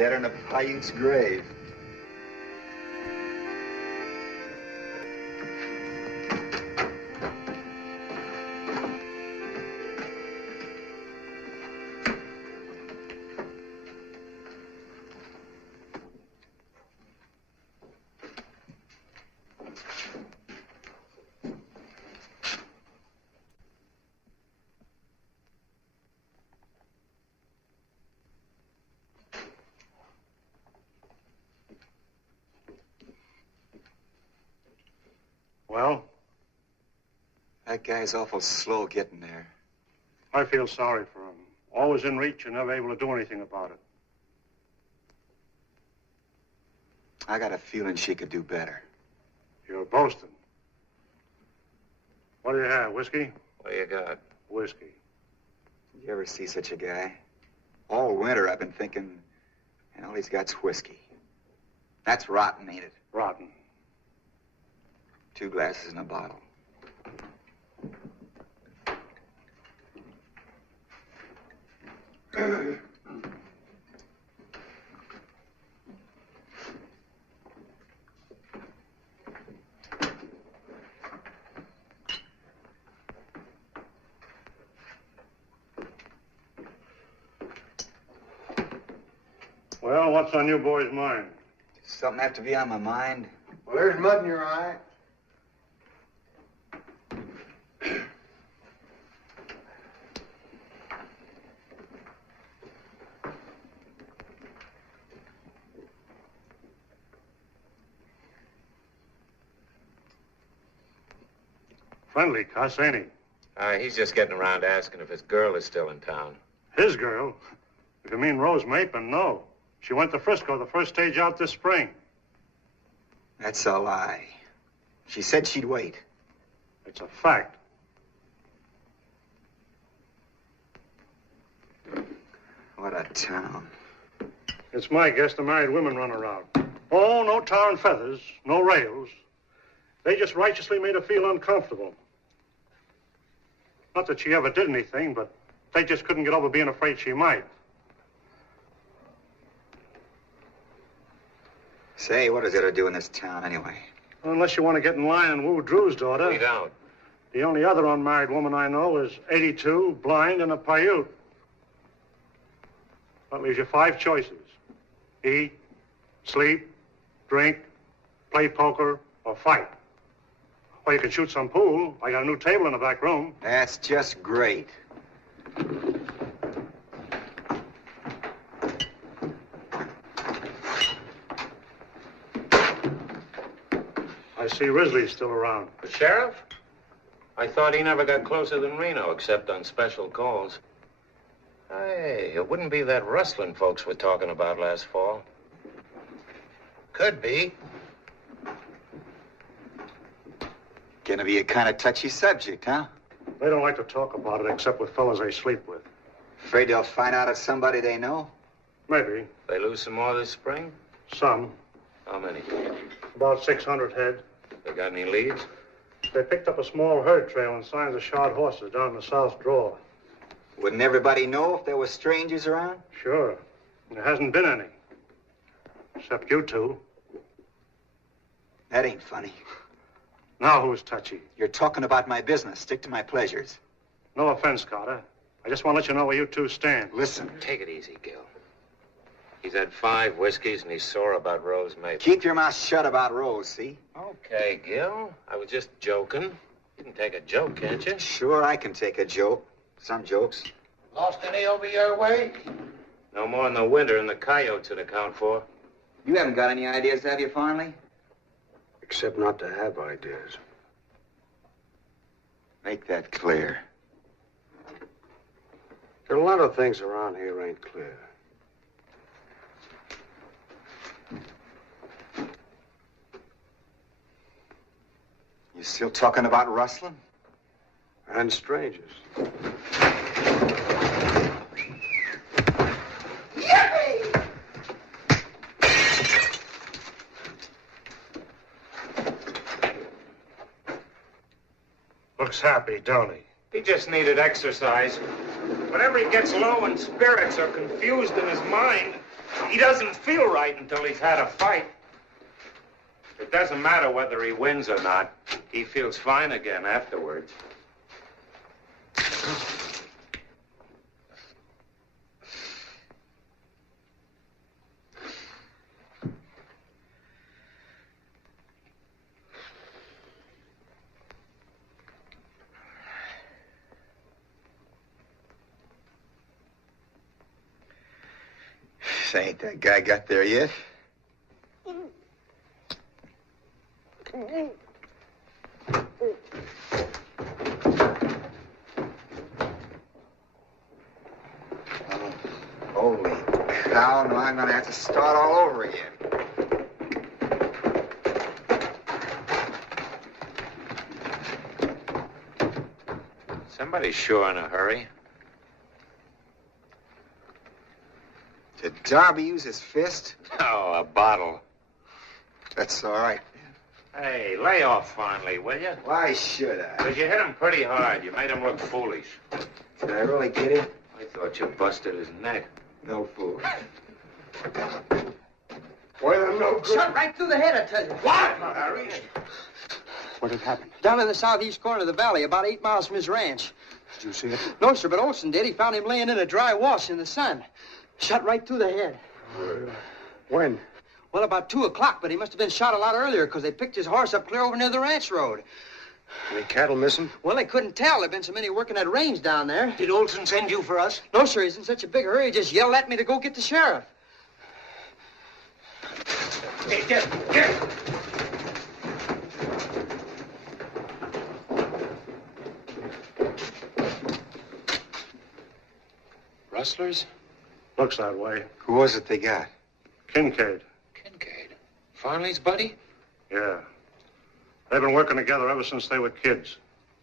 Deader than a Paiute's grave. Well? That guy's awful slow getting there. I feel sorry for him. Always in reach and never able to do anything about it. I got a feeling she could do better. You're boasting. What do you have, whiskey? What do you got? Whiskey. Did you ever see such a guy? All winter I've been thinking, and all he's got's whiskey. That's rotten, ain't it? Rotten. 2 glasses in a bottle. Well, what's on you boys' mind? Something have to be on my mind. Well, there's mud in your eye. Friendly cuss, ain't he? He's just getting around asking if his girl is still in town. His girl? If you mean Rose Mapin, no. She went to Frisco the first stage out this spring. That's a lie. She said she'd wait. It's a fact. What a town. It's my guess the married women run around. Oh, no tar and feathers, no rails. They just righteously made her feel uncomfortable. Not that she ever did anything, but they just couldn't get over being afraid she might. Say, what does it to do in this town anyway? Well, unless you want to get in line and woo Drew's daughter. We don't. The only other unmarried woman I know is 82, blind, and a Paiute. That leaves you 5 choices. Eat, sleep, drink, play poker, or fight. Or you can shoot some pool. I got a new table in the back room. That's just great. I see Risley's still around. The sheriff? I thought he never got closer than Reno, except on special calls. Hey, it wouldn't be that rustling folks were talking about last fall. Could be. Gonna be a kind of touchy subject, huh? They don't like to talk about it except with fellas they sleep with. Afraid they'll find out it's somebody they know? Maybe. They lose some more this spring? Some. How many? About 600 head. They got any leads? They picked up a small herd trail and signs of shod horses down the south draw. Wouldn't everybody know if there were strangers around? Sure. There hasn't been any. Except you two. That ain't funny. Now who's touchy? You're talking about my business. Stick to my pleasures. No offense, Carter. I just want to let you know where you two stand. Listen. Take it easy, Gil. He's had 5 whiskeys and he's sore about Rose Mapin. Keep your mouth shut about Rose, see? Okay, Gil. I was just joking. You can take a joke, can't you? Sure, I can take a joke. Some jokes. Lost any over your way? No more in the winter than the coyotes would account for. You haven't got any ideas, have you, finally? Except not to have ideas. Make that clear. There are a lot of things around here ain't clear. You still talking about rustling? And strangers. Yippee! Looks happy, don't he? He just needed exercise. Whenever he gets low in spirits or confused in his mind, He doesn't feel right until he's had a fight. It doesn't matter whether he wins or not. He feels fine again afterwards. Ain't that guy got there yet? Holy cow, now I'm gonna have to start all over again. Somebody's sure in a hurry. Did Darby use his fist? Oh, a bottle. That's all right. Hey, lay off finally, will you? Why should I? Because you hit him pretty hard. You made him look foolish. Did I really get him? I thought you busted his neck. No fool. Well, I'm no good. Shot right through the head, I tell you. What, Harry? What had happened? Down in the southeast corner of the valley, about 8 miles from his ranch. Did you see it? No, sir, but Olson did. He found him laying in a dry wash in the sun. Shot right through the head. When? Well, about 2 o'clock, but he must have been shot a lot earlier because they picked his horse up clear over near the ranch road. Any cattle missing? Well, they couldn't tell. There've been so many working that range down there. Did Olson send you for us? No, sir, he's in such a big hurry, he just yelled at me to go get the sheriff. Hey, get. Rustlers? Looks that way. Who was it they got? Kincaid. Kincaid. Farley's buddy? Yeah. They've been working together ever since they were kids.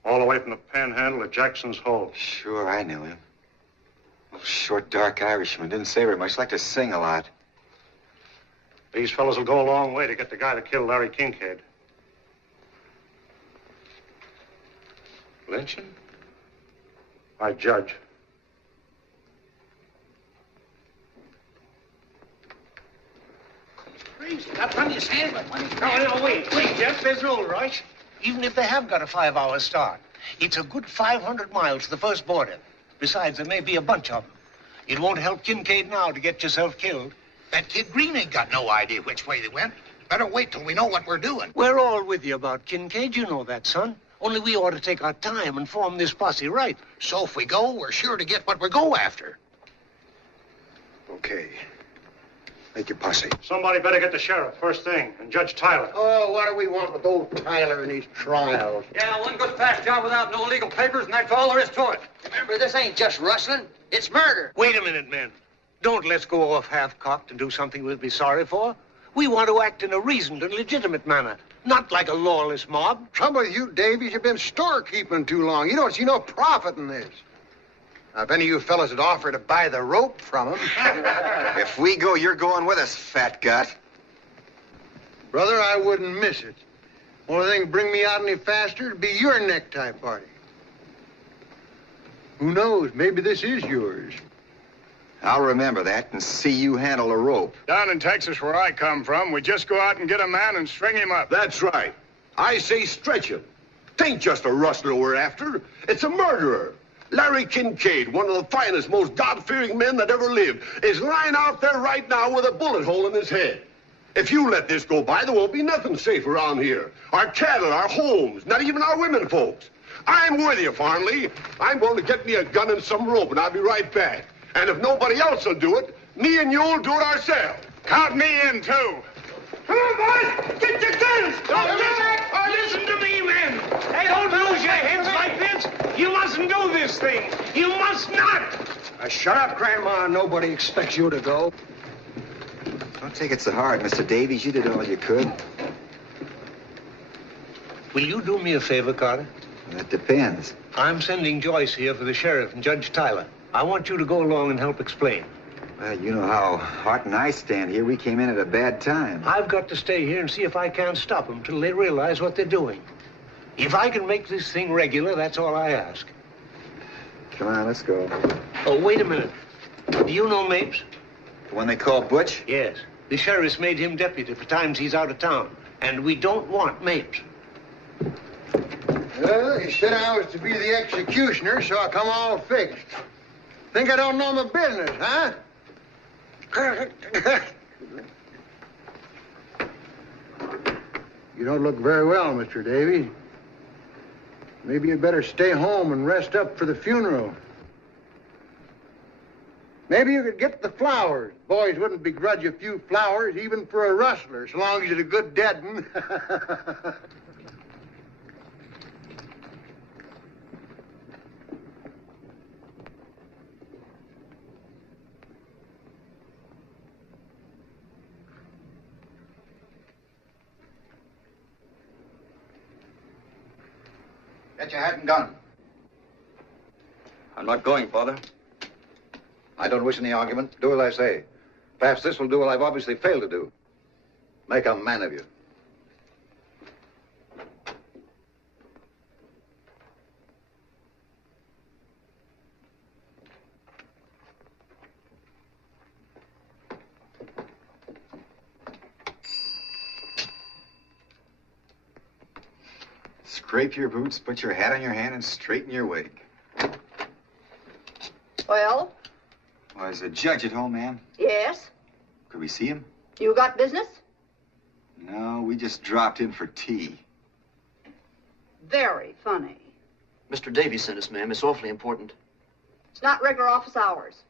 All the way from the Panhandle to Jackson's Hole. Sure, I knew him. Little short, dark Irishman. Didn't say very much. Liked to sing a lot. These fellas will go a long way to get the guy that killed Larry Kincaid. Lynching? I judge. Crazy. Got plenty of sand, but plenty of... No, wait, Jeff. There's no rush. Even if they have got a 5-hour start, it's a good 500 miles to the first border. Besides, there may be a bunch of them. It won't help Kincaid now to get yourself killed. That kid Green ain't got no idea which way they went. Better wait till we know what we're doing. We're all with you about Kincaid. You know that, son. Only we ought to take our time and form this posse right. So if we go, we're sure to get what we go after. Okay. Make your posse. Somebody better get the sheriff first thing, and Judge Tyler. Oh, what do we want with old Tyler and his trials? Yeah, one good fast job without no legal papers, and that's all there is to it. Remember, this ain't just rustling. It's murder. Wait a minute, men. Don't let's go off half-cocked and do something we'll be sorry for. We want to act in a reasoned and legitimate manner, not like a lawless mob. Trouble with you, Davies, you've been storekeeping too long. You don't see no profit in this. Now, if any of you fellas would offer to buy the rope from him... If we go, you're going with us, fat gut. Brother, I wouldn't miss it. Only thing to bring me out any faster would be your necktie party. Who knows? Maybe this is yours. I'll remember that and see you handle a rope. Down in Texas, where I come from, we just go out and get a man and string him up. That's right. I say stretch him. Tain't just a rustler we're after. It's a murderer. Larry Kincaid, one of the finest, most God-fearing men that ever lived, is lying out there right now with a bullet hole in his head. If you let this go by, there won't be nothing safe around here. Our cattle, our homes, not even our women folks. I'm with you, Farnley. I'm going to get me a gun and some rope, and I'll be right back. And if nobody else will do it, me and you'll do it ourselves. Count me in, too. Come on, boys! Get your guns! Listen to me, men. Hey, don't lose your heads like this. You mustn't do this thing. You must not. Shut up, Grandma. Nobody expects you to go. Don't take it so hard, Mr. Davies. You did all you could. Will you do me a favor, Carter? That depends. I'm sending Joyce here for the sheriff and Judge Tyler. I want you to go along and help explain. Well, you know how Hart and I stand here. We came in at a bad time. I've got to stay here and see if I can't stop them till they realize what they're doing. If I can make this thing regular, that's all I ask. Come on, let's go. Oh, wait a minute. Do you know Mapes? The one they call Butch? Yes. The sheriff's made him deputy for times he's out of town. And we don't want Mapes. Well, he said I was to be the executioner, so I come all fixed. Think I don't know my business, huh? You don't look very well, Mr. Davies. Maybe you'd better stay home and rest up for the funeral. Maybe you could get the flowers. Boys wouldn't begrudge a few flowers, even for a rustler, so long as it's a good dead one. Get your hat and gun. I'm not going, Father. I don't wish any argument. Do as I say. Perhaps this will do what I've obviously failed to do. Make a man of you. Scrape your boots, put your hat on your hand, and straighten your wig. Well? Well, is the judge at home, ma'am? Yes. Could we see him? You got business? No, we just dropped in for tea. Very funny. Mr. Davies sent us, ma'am. It's awfully important. It's not regular office hours.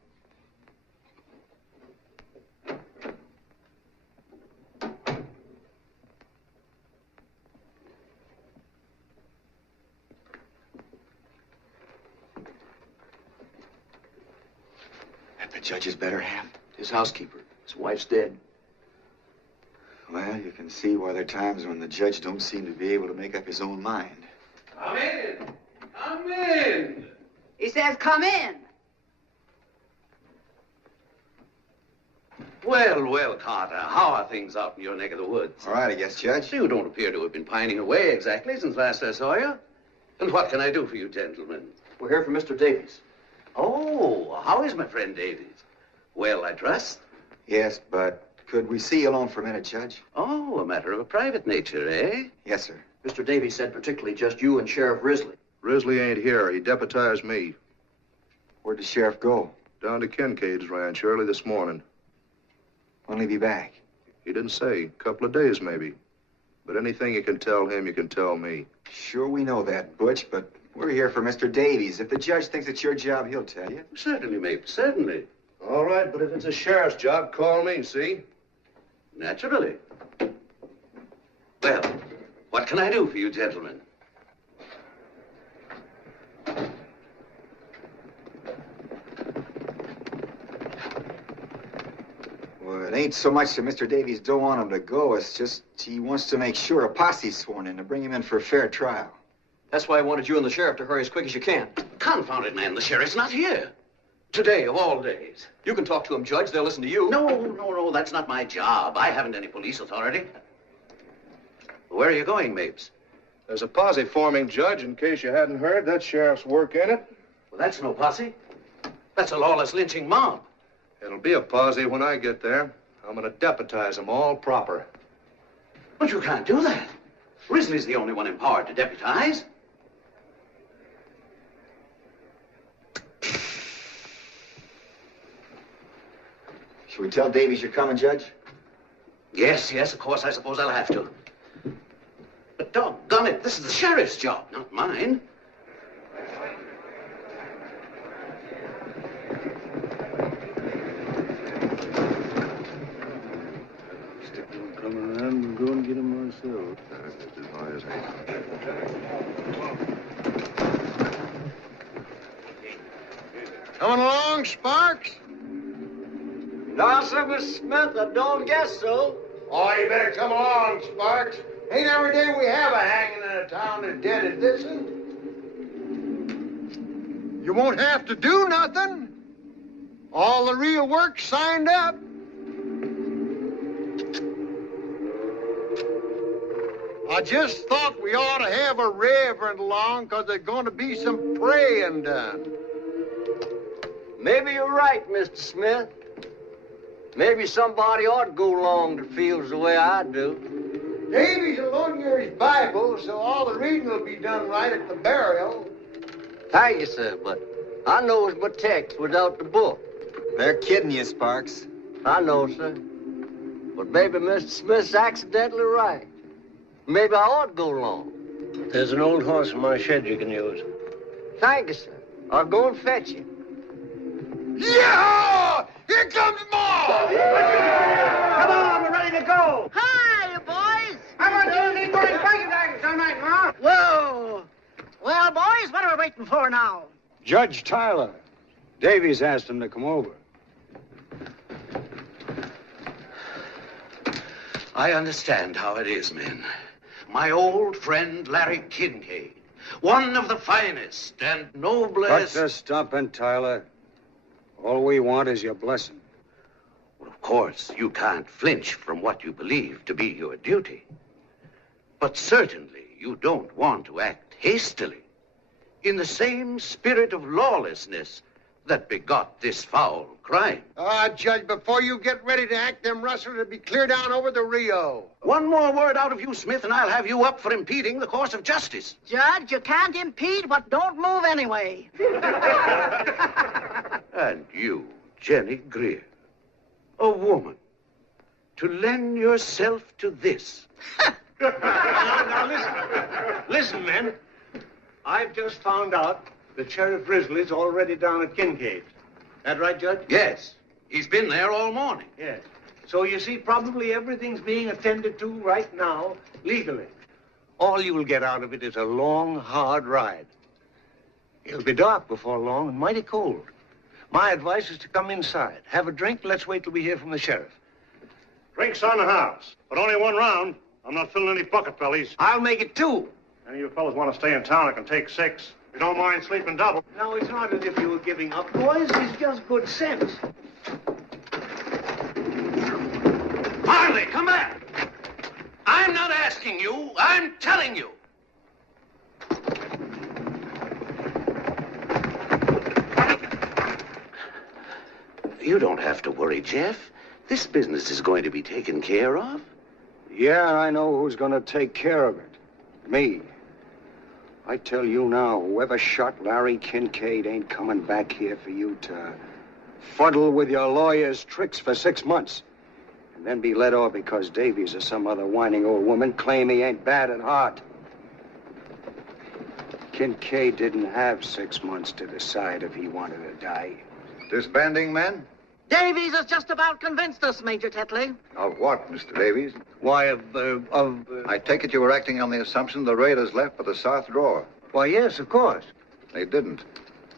The judge's better half? His housekeeper. His wife's dead. Well, you can see why there are times when the judge don't seem to be able to make up his own mind. Come in. Come in. He says, come in. Well, well, Carter, how are things out in your neck of the woods? All right, I guess, Judge. You don't appear to have been pining away exactly since last I saw you. And what can I do for you, gentlemen? We're here for Mr. Davies. Oh, how is my friend Davies? Well, I trust. Yes, but could we see you alone for a minute, Judge? Oh, a matter of a private nature, eh? Yes, sir. Mr. Davies said particularly just you and Sheriff Risley. Risley ain't here. He deputized me. Where'd the sheriff go? Down to Kincaid's ranch early this morning. When'll he be back? He didn't say. A couple of days, maybe. But anything you can tell him, you can tell me. Sure, we know that, Butch, but we're here for Mr. Davies. If the judge thinks it's your job, he'll tell you. Certainly, Mapes, certainly. All right, but if it's a sheriff's job, call me, see? Naturally. Well, what can I do for you, gentlemen? Well, it ain't so much that Mr. Davies don't want him to go. It's just he wants to make sure a posse's sworn in to bring him in for a fair trial. That's why I wanted you and the sheriff to hurry as quick as you can. Confound it, man. The sheriff's not here. Today, of all days. You can talk to him, Judge. They'll listen to you. No. That's not my job. I haven't any police authority. Where are you going, Mapes? There's a posse forming, Judge, in case you hadn't heard. That sheriff's work in it. Well, that's no posse. That's a lawless lynching mob. It'll be a posse when I get there. I'm gonna deputize them all proper. But you can't do that. Risley's the only one empowered to deputize. Should we tell Davies you're coming, Judge? Yes, of course. I suppose I'll have to. But doggone it, this is the sheriff's job, not mine. Coming around and go and get him myself. Coming along, Sparks? No, sir, Miss Smith, I don't guess so. Oh, you better come along, Sparks. Ain't every day we have a hanging in a town as dead as this one. You won't have to do nothing. All the real work's signed up. I just thought we ought to have a reverend along because there's going to be some praying done. Maybe you're right, Mr. Smith. Maybe somebody ought to go along that feels the way I do. Davies will loan you his Bible, so all the reading will be done right at the burial. Thank you, sir, but I knows my text without the book. They're kidding you, Sparks. I know, sir. But maybe Mr. Smith's accidentally right. Maybe I ought to go along. There's an old horse in my shed you can use. Thank you, sir. I'll go and fetch him. Yeah! Here comes Ma! Come on, we're ready to go. Hi, you boys. How about you need going biking back tonight, Ma? Whoa. Well, boys, what are we waiting for now? Judge Tyler. Davies asked him to come over. I understand how it is, men. My old friend Larry Kincaid, one of the finest and noblest... Cut the stumping, Tyler. All we want is your blessing. Well, of course, you can't flinch from what you believe to be your duty. But certainly you don't want to act hastily in the same spirit of lawlessness that begot this foul crime. Judge, before you get ready to act, them rustlers will be clear down over the Rio. One more word out of you, Smith, and I'll have you up for impeding the course of justice. Judge, you can't impede what don't move anyway. And you, Jenny Greer, a woman, to lend yourself to this. Now, listen, men. I've just found out that Sheriff Risley's already down at Kincaid's. That right, Judge? Yes. He's been there all morning. Yes. So you see, probably everything's being attended to right now, legally. All you will get out of it is a long, hard ride. It'll be dark before long and mighty cold. My advice is to come inside, have a drink, let's wait till we hear from the sheriff. Drinks on the house, but only one round. I'm not filling any bucket bellies. I'll make it 2. Any of you fellas want to stay in town, I can take 6. If you don't mind sleeping double. No, it's not as if you were giving up, boys. It's just good sense. Marley, come back! I'm not asking you, I'm telling you. You don't have to worry, Jeff. This business is going to be taken care of. Yeah, I know who's going to take care of it. Me. I tell you now, whoever shot Larry Kincaid ain't coming back here for you to fuddle with your lawyer's tricks for 6 months. And then be let off because Davies or some other whining old woman claim he ain't bad at heart. Kincaid didn't have 6 months to decide if he wanted to die. Disbanding, men? Davies has just about convinced us, Major Tetley. Of what, Mr. Davies? Why, I take it you were acting on the assumption the raiders left for the south drawer. Why, yes, of course. They didn't.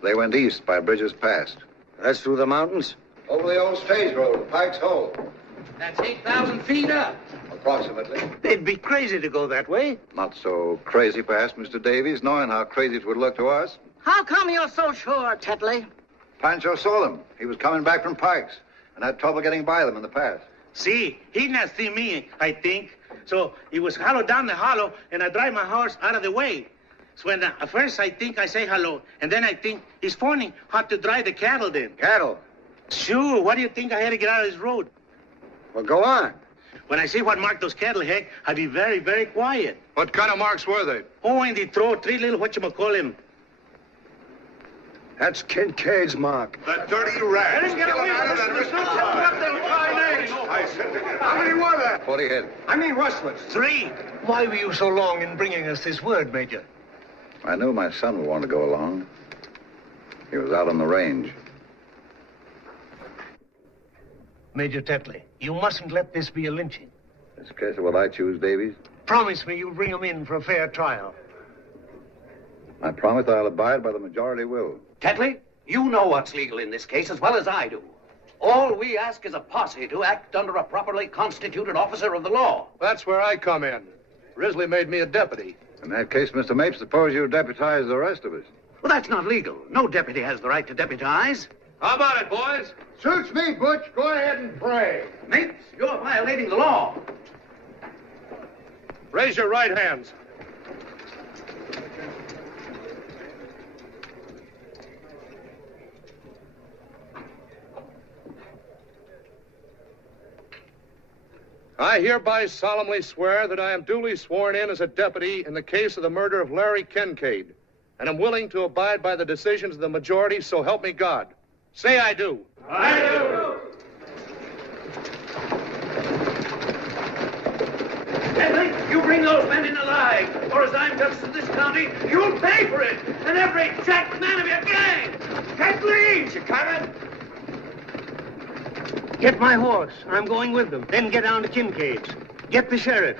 They went east by Bridges Pass. That's through the mountains? Over the old stage road, Pike's Hole. That's 8,000 feet up. Approximately. They'd be crazy to go that way. Not so crazy, perhaps, Mr. Davies, knowing how crazy it would look to us. How come you're so sure, Tetley? Pancho saw them. He was coming back from Pike's and had trouble getting by them in the pass. See, he did not see me, I think. So he was hollow down the hollow, and I drive my horse out of the way. So when at first I think I say hello, and then I think he's phoning how to drive the cattle then. Cattle? Sure, what do you think I had to get out of this road? Well, go on. When I see what marked those cattle, Heck, I'd be very, very quiet. What kind of marks were they? Oh, and they throw 3 little whatchamacallit. That's Kincaid's mark. That dirty rat. Let him get away from us. How many were there? 40 head. I mean rustlers. 3. Why were you so long in bringing us this word, Major? I knew my son would want to go along. He was out on the range. Major Tetley, you mustn't let this be a lynching. It's a case of what I choose, Davies. Promise me you'll bring him in for a fair trial. I promise I'll abide by the majority will. Tetley, you know what's legal in this case as well as I do. All we ask is a posse to act under a properly constituted officer of the law. That's where I come in. Risley made me a deputy. In that case, Mr. Mapes, suppose you deputize the rest of us. Well, that's not legal. No deputy has the right to deputize. How about it, boys? Suits me, Butch. Go ahead and pray. Mapes, you're violating the law. Raise your right hands. I hereby solemnly swear that I am duly sworn in as a deputy in the case of the murder of Larry Kincaid, and am willing to abide by the decisions of the majority, so help me God. Say I do. I do. Henry, you bring those men in alive, or as I'm justice of this county, you'll pay for it, and every jackman of your gang. Get leads, you coming? Get my horse. I'm going with them. Then get down to Kincaid's. Get the sheriff.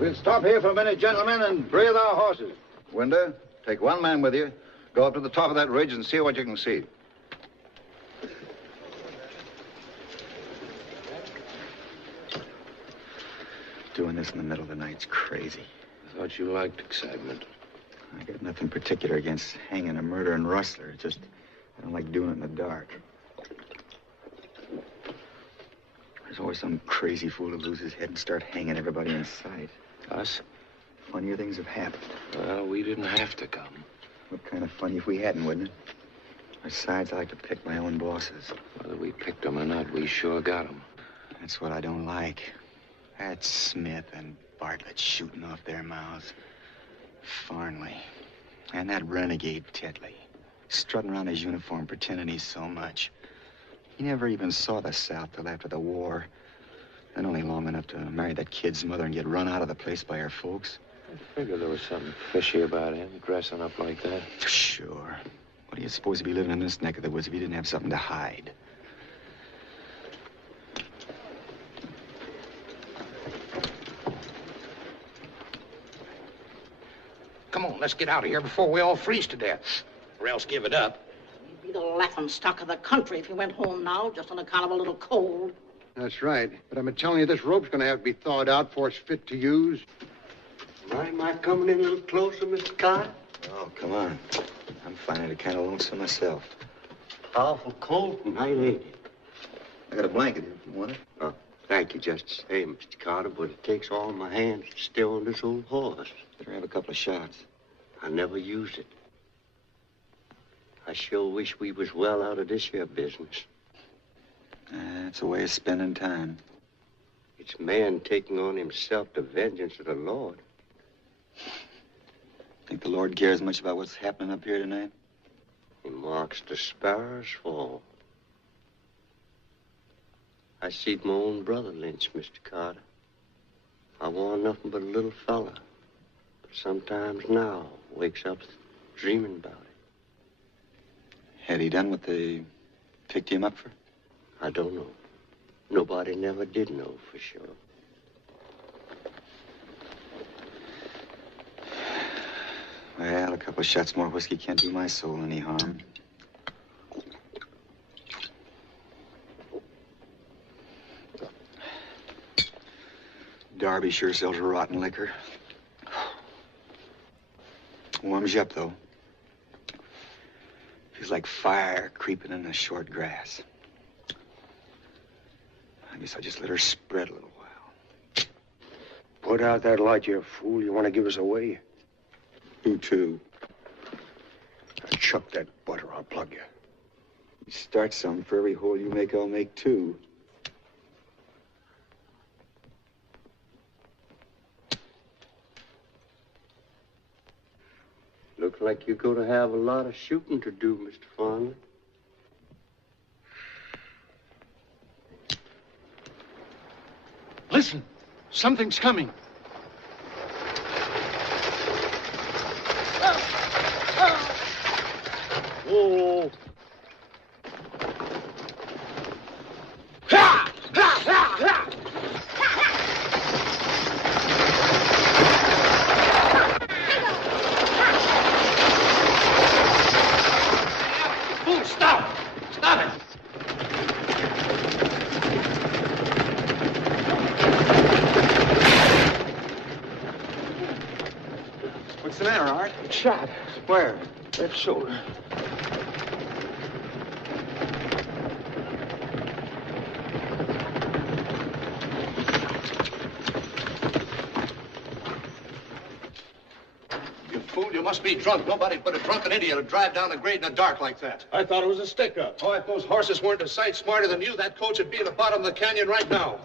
We'll stop here for a minute, gentlemen, and breathe our horses. Winder, take one man with you. Go up to the top of that ridge and see what you can see. Doing this in the middle of the night's crazy. I thought you liked excitement. I got nothing particular against hanging a murdering rustler. It's just, I don't like doing it in the dark. There's always some crazy fool who loses his head and start hanging everybody in sight. Us? Funnier things have happened. Well, we didn't have to come. What kind of funny if we hadn't, wouldn't it? Besides, I like to pick my own bosses. Whether we picked them or not, we sure got them. That's what I don't like. That Smith and Bartlett shooting off their mouths. Farnley. And that renegade Tetley. Strutting around his uniform pretending he's so much. He never even saw the South till after the war. And only long enough to marry that kid's mother and get run out of the place by her folks. I figured there was something fishy about him, dressing up like that. Sure. What do you suppose he'd be living in this neck of the woods if he didn't have something to hide? Come on, let's get out of here before we all freeze to death. Or else give it up. You'd be the laughing stock of the country if you went home now, just on account of a little cold. That's right. But I'm telling you, this rope's going to have to be thawed out before it's fit to use. Am I coming in a little closer, Mr. Carter? Oh, come on. I'm finding it kind of lonesome myself. Powerful cold tonight, ain't it? I got a blanket here if you want it. Oh, thank you just the same, Mr. Carter, but it takes all my hands to steer on this old horse. Better have a couple of shots. I never used it. I sure wish we was well out of this here business. It's a way of spending time. It's man taking on himself the vengeance of the Lord. Think the Lord cares much about what's happening up here tonight? He marks the sparrows fall. I seed my own brother lynched, Mr. Carter. I warn't nothing but a little fella. But sometimes now wakes up dreaming about it. Had he done what they picked him up for? I don't know. Nobody never did know for sure. Well, a couple of shots more whiskey can't do my soul any harm. Darby sure sells rotten liquor. Warms you up, though. Feels like fire creeping in the short grass. I guess I just let her spread a little while. Put out that light, you fool. You want to give us away? Who to? Now chuck that butter. I'll plug you. You start some. For every hole you make, I'll make two. Looks like you're going to have a lot of shooting to do, Mr. Farnley. Listen, something's coming. Whoa. Fool, stop! Stop it! What's the matter, Art? Shot. Where? Left shoulder. You fool, you must be drunk. Nobody but a drunken idiot would drive down the grade in the dark like that. I thought it was a stick-up. Oh, if those horses weren't a sight smarter than you, that coach would be at the bottom of the canyon right now.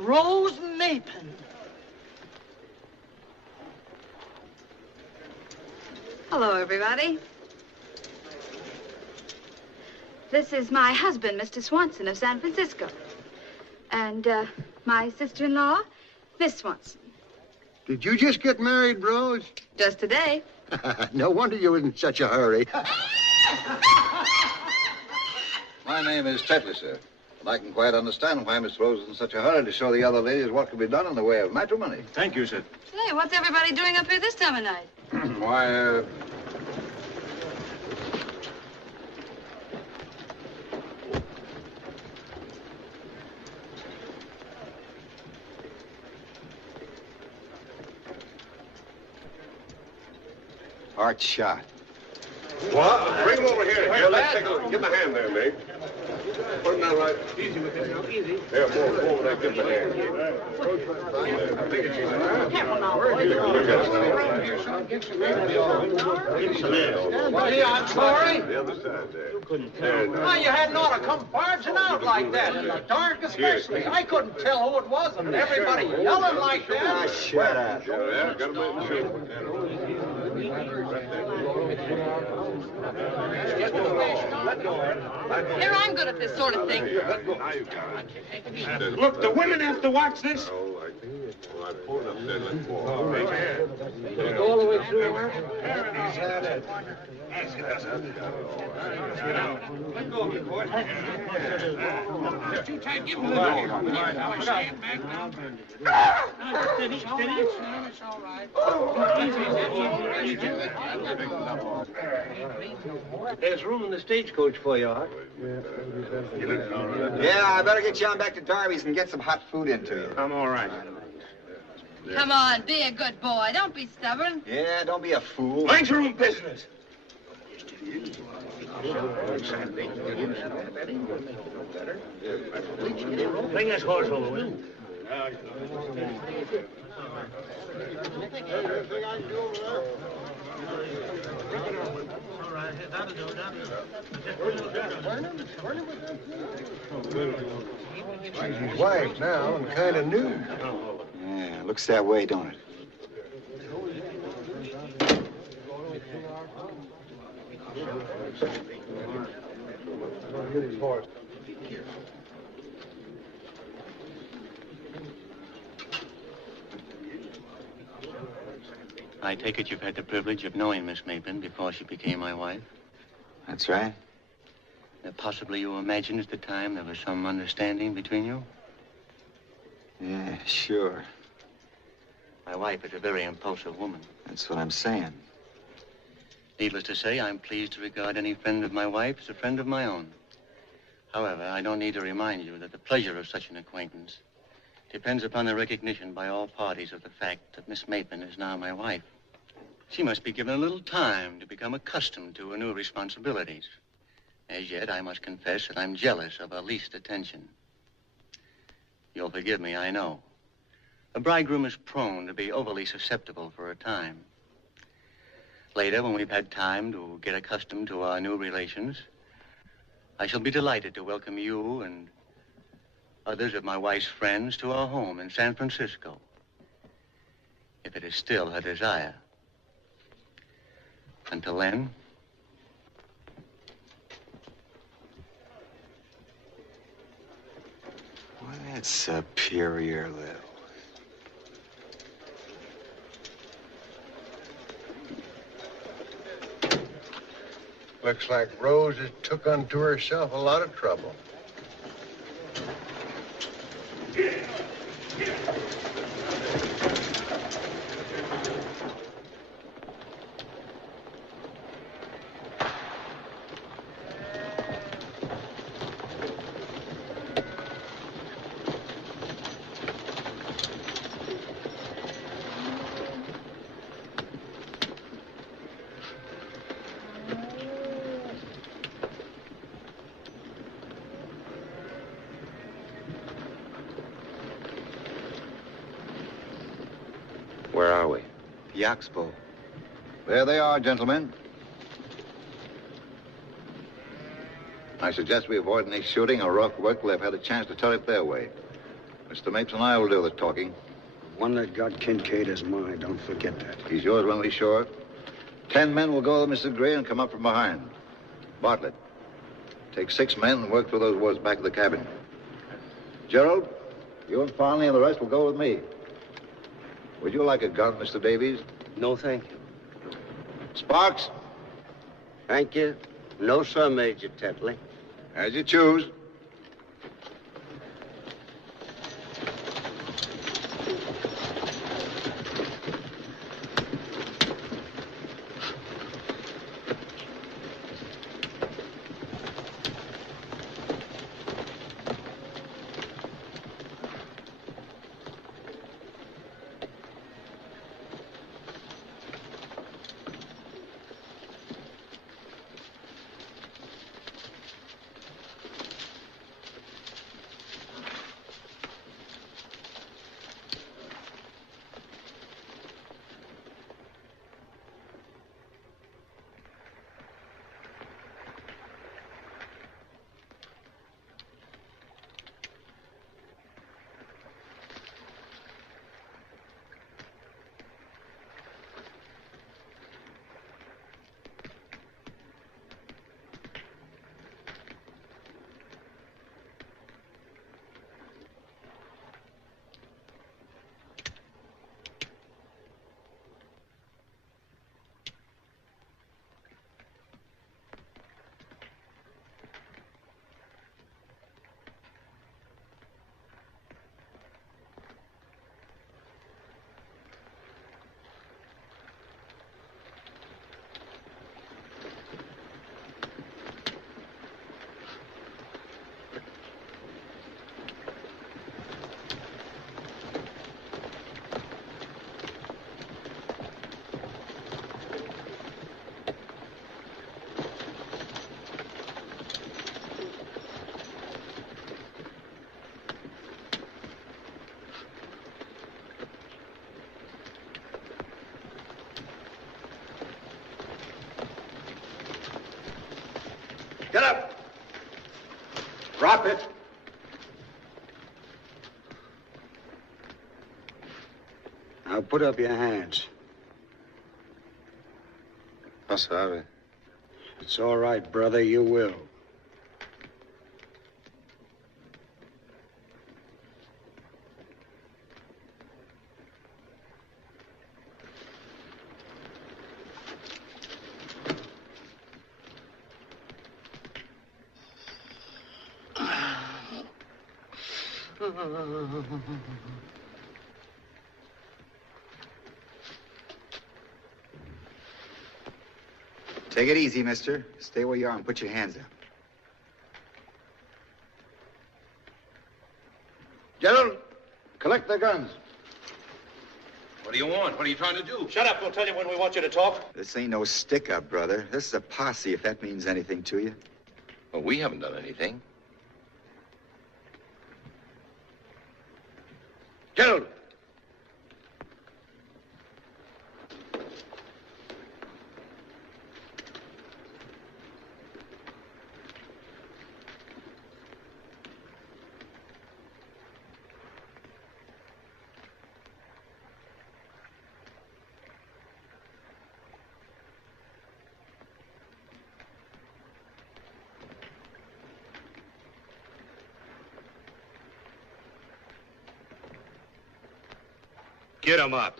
Rose Mapin. Hello, everybody. This is my husband, Mr. Swanson of San Francisco. And my sister-in-law, Miss Swanson. Did you just get married, Rose? Just today. No wonder you were in such a hurry. My name is Tetley, sir. And I can quite understand why Miss Rose is in such a hurry to show the other ladies what can be done in the way of matrimony. Thank you, sir. Say, what's everybody doing up here this time of night? Why, Art shot. What? Bring him over here. Here, let's take a look. Give him a hand there, Meg. Put him down right. Easy with him now, easy. Here, go over there. Give him a hand. Careful now, boys. Hey, I'm sorry. The other side there. Why, you hadn't ought to come barging out like that, in the dark especially. I couldn't tell who it was, and everybody yelling like that. Shut up. Yeah, got him in the Here, I'm good at this sort of thing. Look, the women have to watch this. All right. All right, pull it up there. Let's walk. Go all the way through, Mark. Let go of it, boy. Too tight. Give him the door. Stand back now. Steady, steady. It's all right. There's room in the stagecoach for you, Art. Yeah, I better get you on back to Darby's and get some hot food into you. I'm all right. Come on, be a good boy. Don't be stubborn. Yeah, don't be a fool. Mind your own business. Bring this horse over, will you? She's his wife now and kind of new. Yeah, looks that way, don't it? I take it you've had the privilege of knowing Miss Mapin before she became my wife? That's right. Possibly you imagined at the time there was some understanding between you? Yeah, sure. My wife is a very impulsive woman. That's what I'm saying. Needless to say, I'm pleased to regard any friend of my wife as a friend of my own. However, I don't need to remind you that the pleasure of such an acquaintance depends upon the recognition by all parties of the fact that Miss Maitland is now my wife. She must be given a little time to become accustomed to her new responsibilities. As yet, I must confess that I'm jealous of her least attention. You'll forgive me, I know. A bridegroom is prone to be overly susceptible for a time. Later, when we've had time to get accustomed to our new relations, I shall be delighted to welcome you and others of my wife's friends to our home in San Francisco, if it is still her desire. Until then, Well, that's superior, Lil. Looks like Rose has took unto herself a lot of trouble. Where are we? The Oxbow. There they are, gentlemen. I suggest we avoid any shooting or rough work till they've had a chance to tell it their way. Mr. Mapes and I will do the talking. The one that got Kincaid is mine. Don't forget that. He's yours when we're sure. 10 men will go with Mrs. Gray and come up from behind. Bartlett, take 6 men and work through those woods back of the cabin. Gerald, you and Farnley and the rest will go with me. Would you like a gun, Mr. Davies? No, thank you. Sparks? Thank you. No, sir, Major Tetley. As you choose. Get up. Drop it. Now put up your hands. Passabe. It's all right, brother. You will. Take it easy, mister. Stay where you are and put your hands up. Gerald, come Collect the guns. What do you want? What are you trying to do? Shut up. We'll tell you when we want you to talk. This ain't no stick-up, brother. This is a posse, if that means anything to you. Well, we haven't done anything. Gerald. Get him up.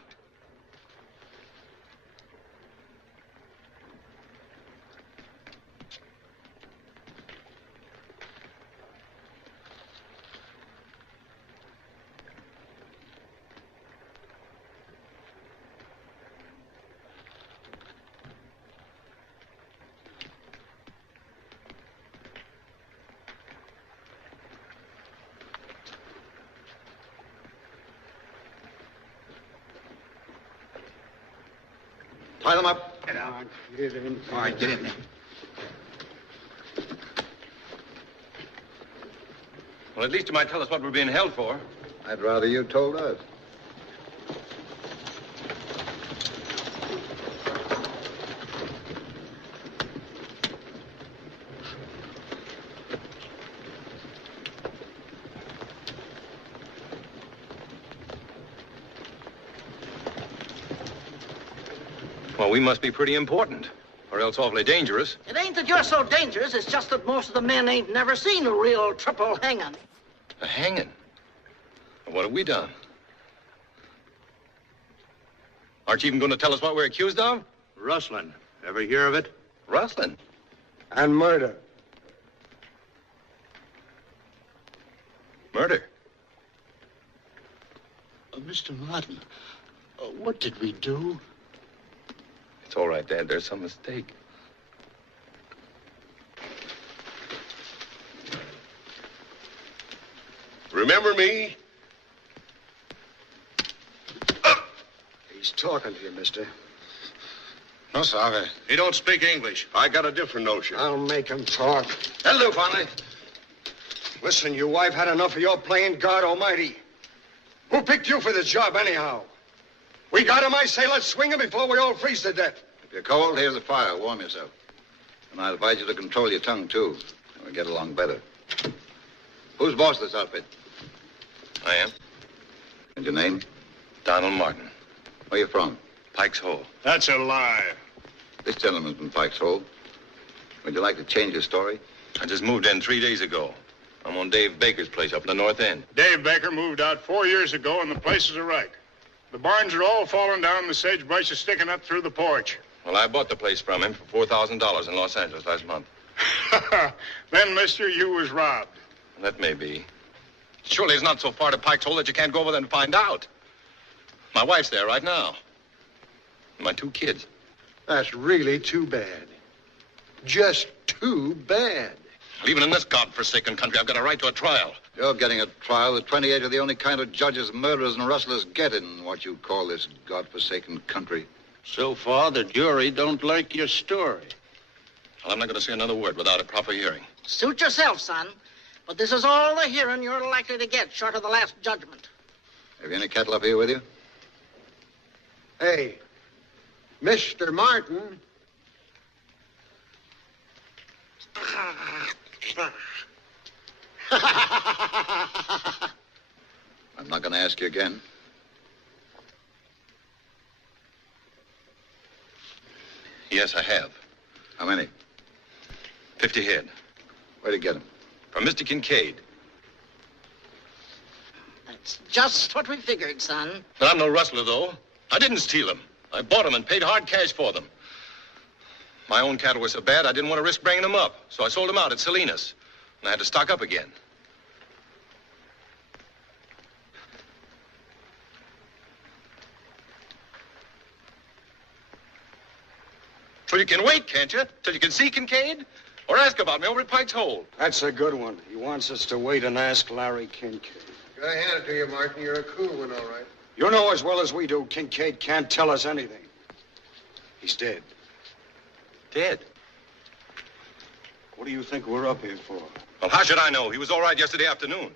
Tie them up. Get on. Get in. All right, get in there. Well, at least you might tell us what we're being held for. I'd rather you told us. Well, we must be pretty important, or else awfully dangerous. It ain't that you're so dangerous, it's just that most of the men ain't never seen a real triple hanging. A hanging? Well, what have we done? Aren't you even going to tell us what we're accused of? Rustling. Ever hear of it? Rustling? And murder. Murder? Mr. Martin, what did we do? It's all right, Dad. There's some mistake. Remember me? He's talking to you, mister. No, sir. He don't speak English. I got a different notion. I'll make him talk. That'll do, Farley. Listen, your wife had enough of your playing God Almighty. Who picked you for this job, anyhow? We got him, I say, let's swing him before we all freeze to death. If you're cold, here's a fire. Warm yourself. And I advise you to control your tongue, too. We'll get along better. Who's boss of this outfit? I am. And your name? Donald Martin. Where you from? Pike's Hole. That's a lie. This gentleman's from Pike's Hole. Would you like to change your story? I just moved in 3 days ago. I'm on Dave Baker's place up in the north end. Dave Baker moved out 4 years ago, and the places are right. The barns are all falling down, and the sagebrush is sticking up through the porch. Well, I bought the place from him for $4,000 in Los Angeles last month. Then, mister, you was robbed. That may be. Surely it's not so far to Pike's Hole that you can't go over there and find out. My wife's there right now. And my 2 kids. That's really too bad. Just too bad. Well, even in this godforsaken country, I've got a right to a trial. You're getting a trial that 28 are the only kind of judges murderers and rustlers get in what you call this godforsaken country. So far, the jury don't like your story. Well, I'm not going to say another word without a proper hearing. Suit yourself, son. But this is all the hearing you're likely to get, short of the last judgment. Have you any cattle up here with you? Hey, Mr. Martin. I'm not going to ask you again. Yes, I have. How many? 50 head. Where'd you get them? From Mr. Kincaid. That's just what we figured, son. But I'm no rustler, though. I didn't steal them. I bought them and paid hard cash for them. My own cattle were so bad, I didn't want to risk bringing them up. So I sold them out at Salinas. And I had to stock up again. Well, you can wait, can't you? Till you can see Kincaid? Or ask about me over at Pike's Hole. That's a good one. He wants us to wait and ask Larry Kincaid. I hand it to you, Martin. You're a cool one, all right. You know as well as we do, Kincaid can't tell us anything. He's dead. Dead? What do you think we're up here for? Well, how should I know? He was all right yesterday afternoon.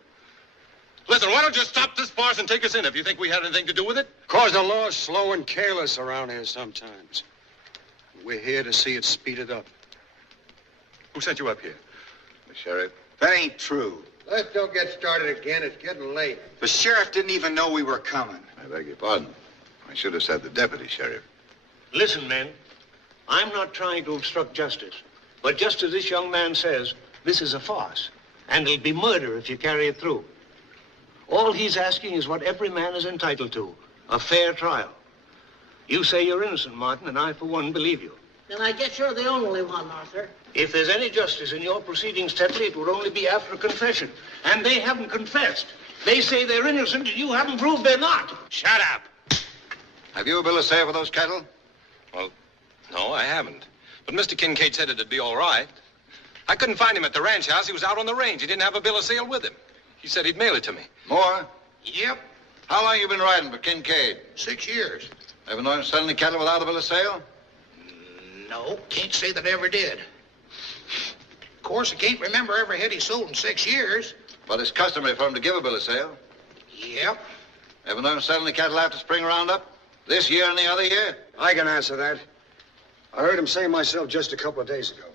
Listen, why don't you stop this farce and take us in if you think we had anything to do with it? Cause the law's slow and careless around here sometimes. We're here to see it speeded up. Who sent you up here? The sheriff. That ain't true. Let's don't get started again. It's getting late. The sheriff didn't even know we were coming. I beg your pardon. I should have said the deputy sheriff. Listen, men. I'm not trying to obstruct justice. But just as this young man says, this is a farce. And it'll be murder if you carry it through. All he's asking is what every man is entitled to, a fair trial. You say you're innocent, Martin, and I, for one, believe you. Then I guess you're the only one, Arthur. If there's any justice in your proceedings, Tetley, it would only be after a confession. And they haven't confessed. They say they're innocent, and you haven't proved they're not. Shut up. Have you a bill of sale for those cattle? Well, no, I haven't. But Mr. Kincaid said it'd be all right. I couldn't find him at the ranch house. He was out on the range. He didn't have a bill of sale with him. He said he'd mail it to me. More? Yep. How long you been riding for Kincaid? 6 years. Ever known him sell any cattle without a bill of sale? No, can't say that I ever did. Of course, I can't remember every head he sold in 6 years. But it's customary for him to give a bill of sale. Yep. Ever known him sell any cattle after spring roundup? This year and the other year? I can answer that. I heard him say myself just a couple of days ago.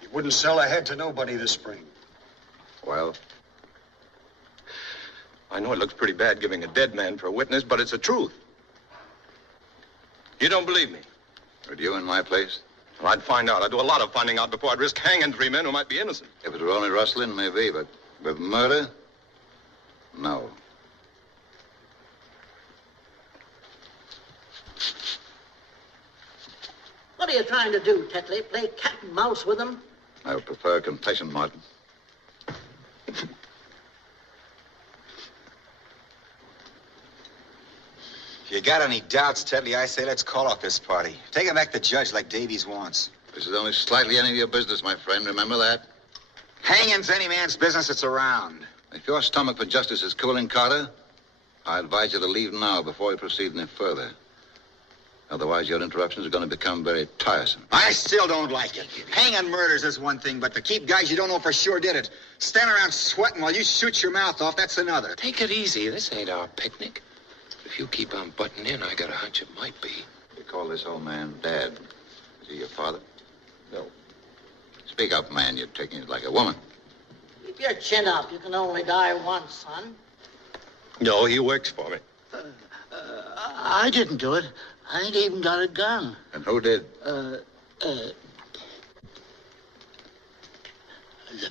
He wouldn't sell a head to nobody this spring. Well? I know it looks pretty bad giving a dead man for a witness, but it's the truth. You don't believe me? Would you in my place? Well, I'd find out. I'd do a lot of finding out before I'd risk hanging 3 men who might be innocent. If it were only rustling, maybe, but with murder? No. What are you trying to do, Tetley? Play cat and mouse with them? I would prefer a confession, Martin. If you got any doubts, Tetley, I say let's call off this party. Take him back to judge like Davies wants. This is only slightly any of your business, my friend. Remember that? Hanging's any man's business that's around. If your stomach for justice is cooling, Carter, I advise you to leave now before you proceed any further. Otherwise, your interruptions are going to become very tiresome. I still don't like it. Hanging murders is one thing, but to keep guys you don't know for sure did it, stand around sweating while you shoot your mouth off, that's another. Take it easy. This ain't our picnic. If you keep on butting in, I got a hunch it might be. You call this old man Dad. Is he your father? No. Speak up, man. You're taking it like a woman. Keep your chin up. You can only die once, son. No, he works for me. I didn't do it. I ain't even got a gun. And who did? The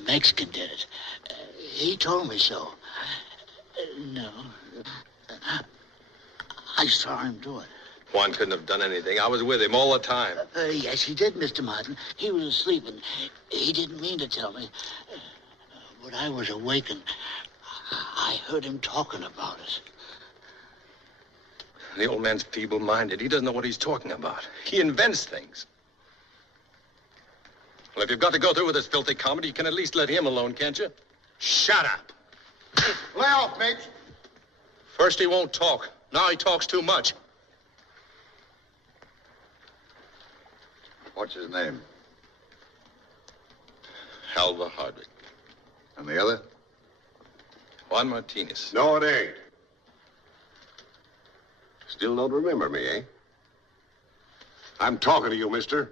Mexican did it. He told me so. No. I saw him do it. Juan couldn't have done anything. I was with him all the time. Yes, he did, Mr. Martin. He was asleep, and he didn't mean to tell me. But I was awake, and I heard him talking about it. The old man's feeble-minded. He doesn't know what he's talking about. He invents things. Well, if you've got to go through with this filthy comedy, you can at least let him alone, can't you? Shut up. Lay off, Mapes. First he won't talk. Now he talks too much. What's his name? Alva Hardwick. And the other? Juan Martinez. No, it ain't. Still don't remember me, eh? I'm talking to you, mister.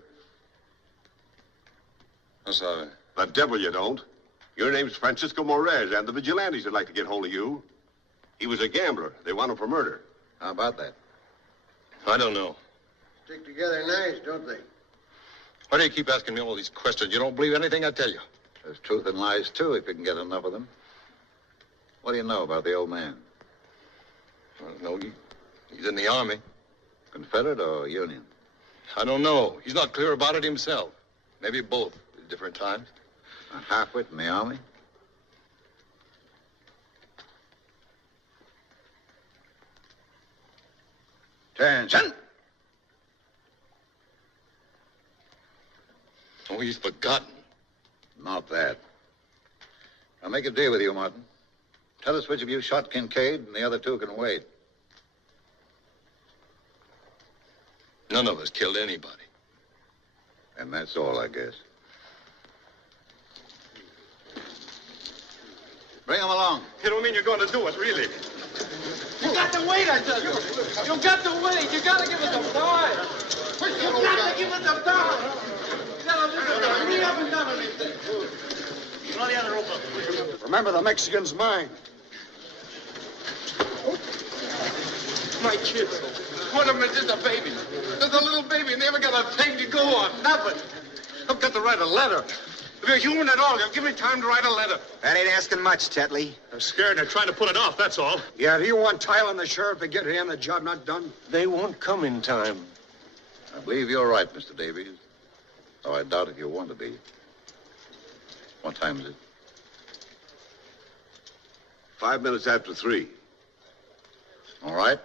I'm sorry. The devil you don't. Your name's Francisco Morez, and the vigilantes would like to get hold of you. He was a gambler. They want him for murder. How about that? I don't know. Stick together nice, don't they? Why do you keep asking me all these questions? You don't believe anything I tell you. There's truth and lies, too, if you can get enough of them. What do you know about the old man? I don't know. He's in the Army. Confederate or Union? I don't know. He's not clear about it himself. Maybe both at different times. A half-wit in the Army? Attention! Oh, he's forgotten. Not that. I'll make a deal with you, Martin. Tell us which of you shot Kincaid, and the other two can wait. None of us killed anybody. And that's all, I guess. Bring him along. You don't mean you're going to do it, really? You got to wait, I tell you. You got to wait. You got to give us some time. You got to give us some time. Tell us, listen, we haven't done anything. Throw the other rope up. Remember, the Mexican's mine. My kids. One of them is just a baby. There's a little baby, and they haven't got a thing to go on. Nothing. I've got to write a letter. If you're human at all, you'll give me time to write a letter. That ain't asking much, Tetley. They're scared and they're trying to put it off, that's all. Yeah, do you want Tyler and the sheriff to get here and the job not done? They won't come in time. I believe you're right, Mr. Davies. Though I doubt if you want to be. What time is it? 5 minutes after 3. All right.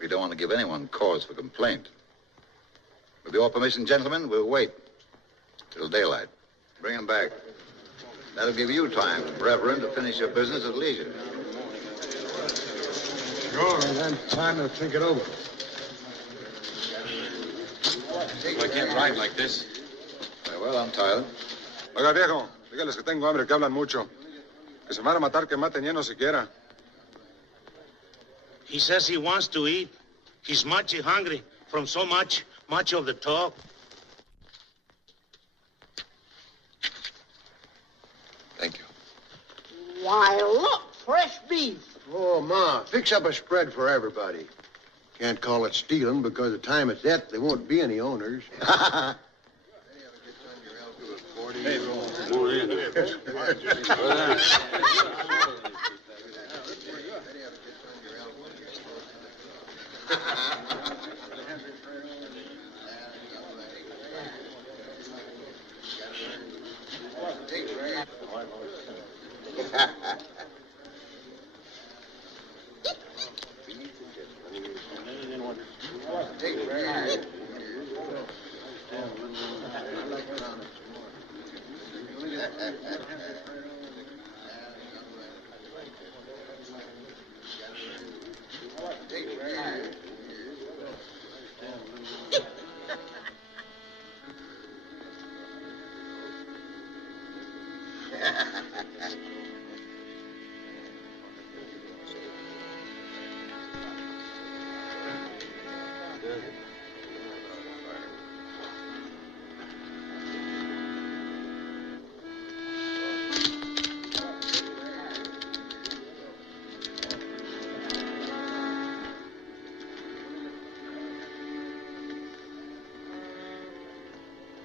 We don't want to give anyone cause for complaint. With your permission, gentlemen, we'll wait till daylight. Bring him back. That'll give you time, Reverend, to finish your business at leisure. Sure, and then time to think it over. I can't ride like this. Very well, I'm Tyler. Oiga, viejo, dígales que tengo hambre, que hablan mucho. Que se van a matar, que maten lleno siquiera. He says he wants to eat. He's mighty hungry from so much of the talk. Thank you. Why, look, fresh beef. Oh, Ma, fix up a spread for everybody. Can't call it stealing because the time it's at, there won't be any owners.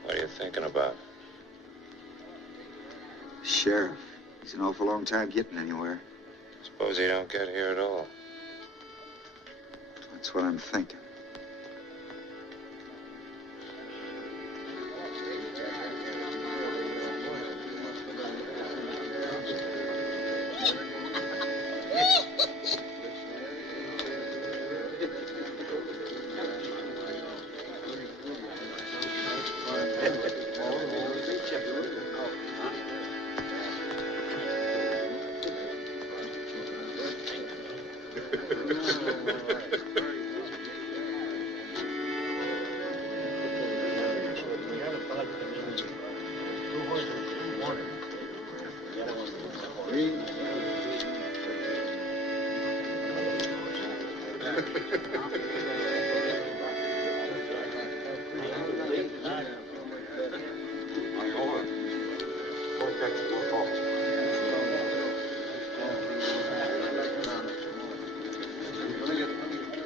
What are you thinking about? Sheriff, he's an awful long time getting anywhere. Suppose he don't get here at all. That's what I'm thinking.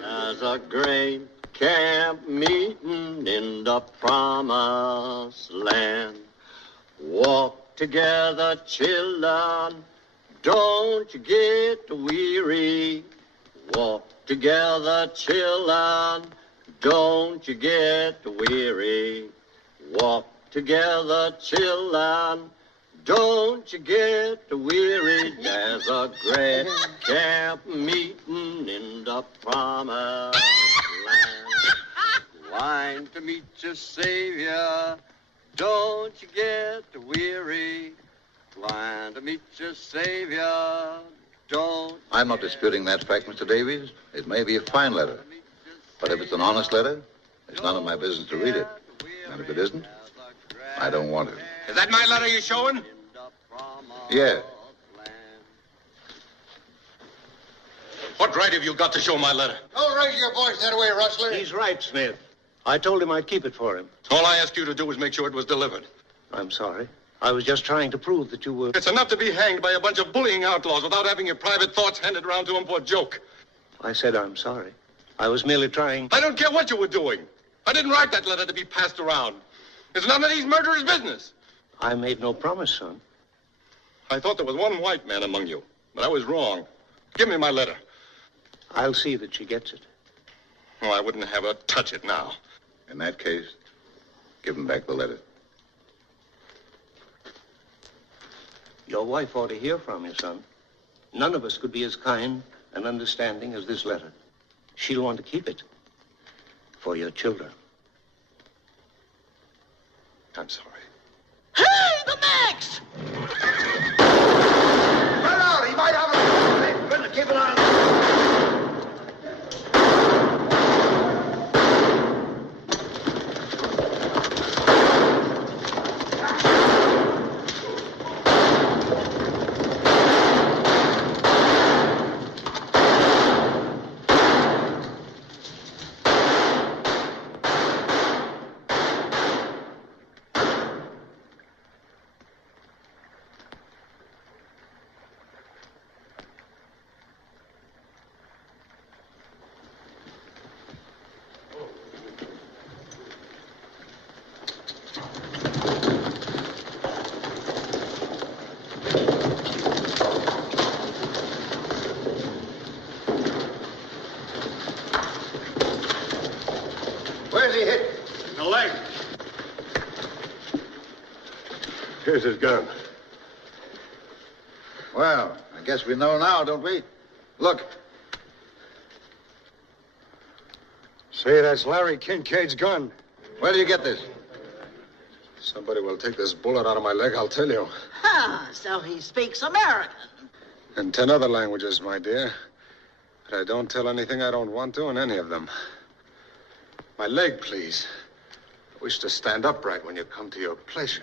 There's a great camp meeting in the promised land. Walk together, children, don't you get weary. Walk together, children, don't you get weary. Walk together, children, don't you get weary. There's a great camp meeting in the promised land. Wine to meet your Savior, don't you get weary. flying to meet your savior. Don't. I'm not disputing that fact, Mr. Davies. It may be a fine letter. But if it's an honest letter, it's none of my business to read it. And if it isn't, I don't want it. Is that my letter you're showing? Yeah. What right have you got to show my letter? Don't raise your voice that way, Rustler. He's right, Smith. I told him I'd keep it for him. All I asked you to do was make sure it was delivered. I'm sorry. I was just trying to prove that you were... It's enough to be hanged by a bunch of bullying outlaws without having your private thoughts handed around to them for a joke. I said I'm sorry. I was merely trying... I don't care what you were doing. I didn't write that letter to be passed around. It's none of these murderers' business. I made no promise, son. I thought there was one white man among you, but I was wrong. Give me my letter. I'll see that she gets it. Oh, I wouldn't have her touch it now. In that case, give him back the letter. Your wife ought to hear from you, son. None of us could be as kind and understanding as this letter. She'll want to keep it for your children. I'm sorry. Hey, the Max! Run out! He might have a... Better keep an eye on him. Where's he hit? The leg. Here's his gun. Well, I guess we know now, don't we? Look. Say, that's Larry Kincaid's gun. Where do you get this? Somebody will take this bullet out of my leg, I'll tell you. Ah, so he speaks American. And 10 other languages, my dear. But I don't tell anything I don't want to in any of them. My leg, please. I wish to stand upright when you come to your pleasure.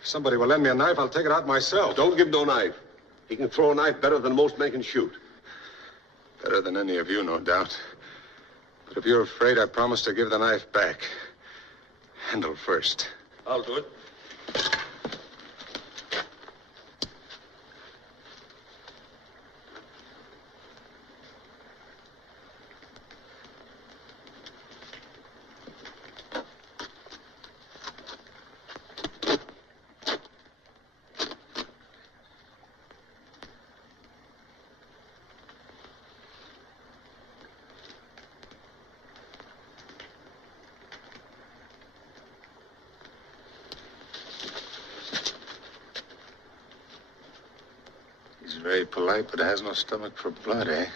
If somebody will lend me a knife, I'll take it out myself. Don't give no knife. He can throw a knife better than most men can shoot. Better than any of you, no doubt. But if you're afraid, I promise to give the knife back. Handle first. I'll do it. He's very polite, but has no stomach for blood, eh?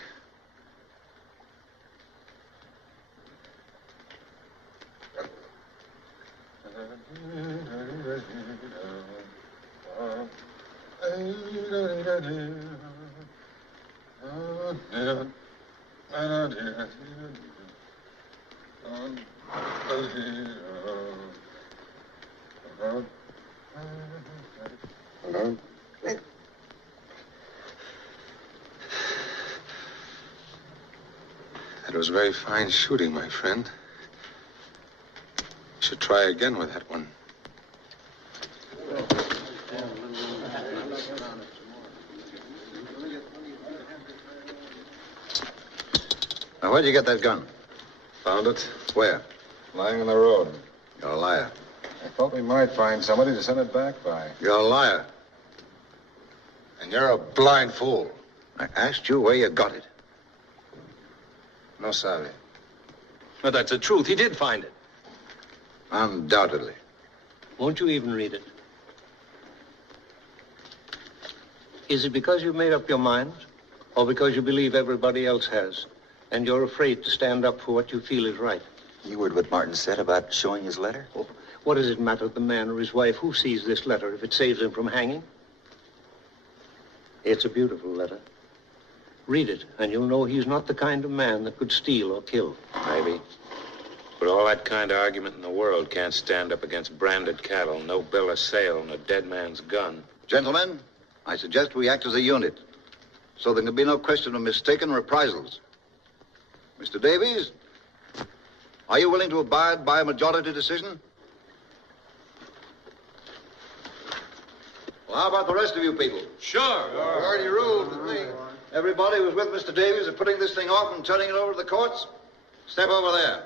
That was very fine shooting, my friend. You should try again with that one. Now, where'd you get that gun? Found it. Where? Lying on the road. You're a liar. I thought we might find somebody to send it back by. You're a liar. And you're a blind fool. I asked you where you got it. No sabe. But that's the truth. He did find it. Undoubtedly. Won't you even read it? Is it because you've made up your mind, or because you believe everybody else has, and you're afraid to stand up for what you feel is right? You heard what Martin said about showing his letter? What does it matter to the man or his wife who sees this letter if it saves him from hanging? It's a beautiful letter. Read it, and you'll know he's not the kind of man that could steal or kill. Maybe. But all that kind of argument in the world can't stand up against branded cattle, no bill of sale, and a dead man's gun. Gentlemen, I suggest we act as a unit, so there can be no question of mistaken reprisals. Mr. Davies, are you willing to abide by a majority decision? Well, how about the rest of you people? Sure. Already ruled with me. Everybody who's with Mr. Davies in putting this thing off and turning it over to the courts, step over there.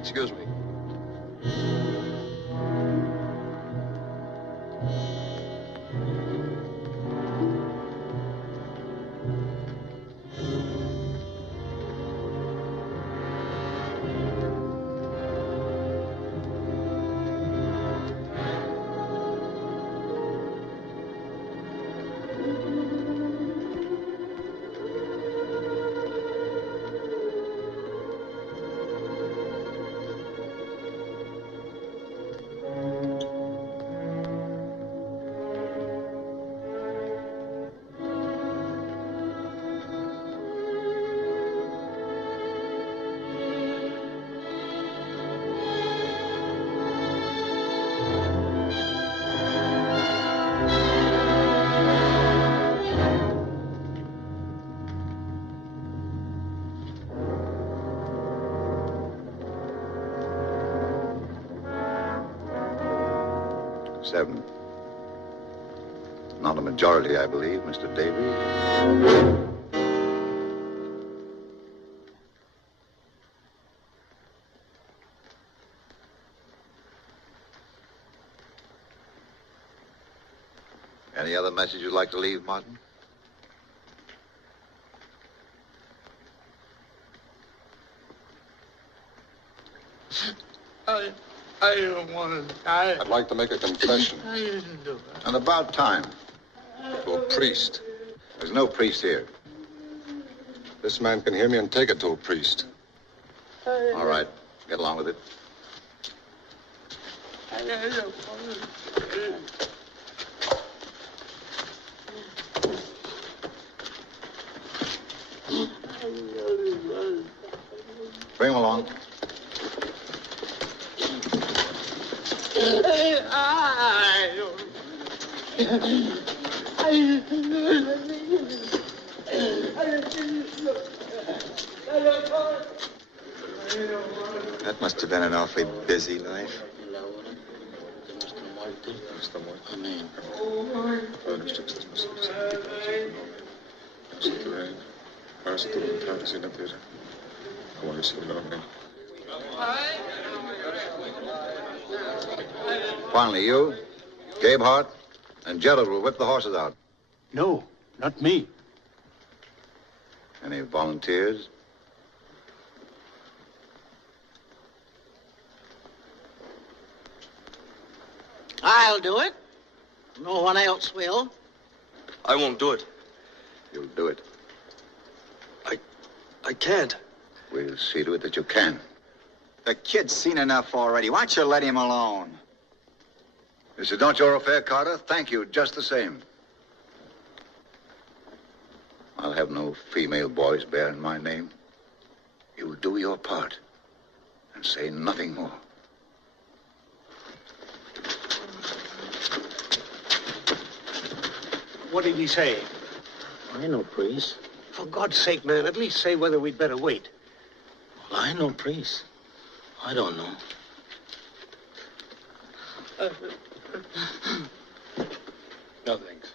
Excuse me. Seven. Not a majority, I believe, Mr. Davies. Any other message you'd like to leave, Martin? I don't want to die. I'd like to make a confession. I didn't do it. And about time. To a priest. There's no priest here. This man can hear me and take it to a priest. All right. Get along with it. I don't want to. Bring him along. That must have been an awfully busy life. Finally, you, Gabe Hart, and Gerald will whip the horses out. No, not me. Any volunteers? I'll do it. No one else will. I won't do it. You'll do it. I can't. We'll see to it that you can. The kid's seen enough already. Why don't you let him alone? This is not your affair, Carter. Thank you, just the same. I'll have no female boys bearing my name. You'll do your part. And say nothing more. What did he say? I know, priest. For God's sake, man, at least say whether we'd better wait. Well, I know, priest. I don't know. No, thanks.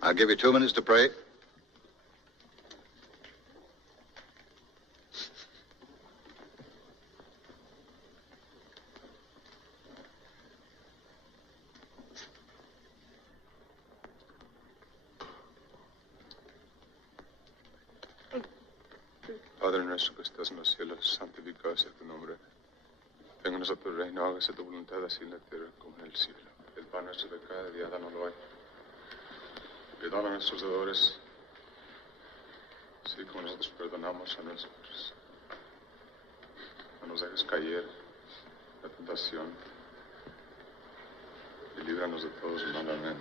I'll give you 2 minutes to pray. Padre nuestro que estás en los cielos, santificado sea tu nombre. Vénganos a tu reino, hágase tu voluntad así en la tierra como en el cielo. El pan nuestro de cada día, dánoslo hoy. Perdona a nuestros deudores, así como nosotros perdonamos a nuestros. No nos dejes caer en la tentación y líbranos de todos el mal. Amén.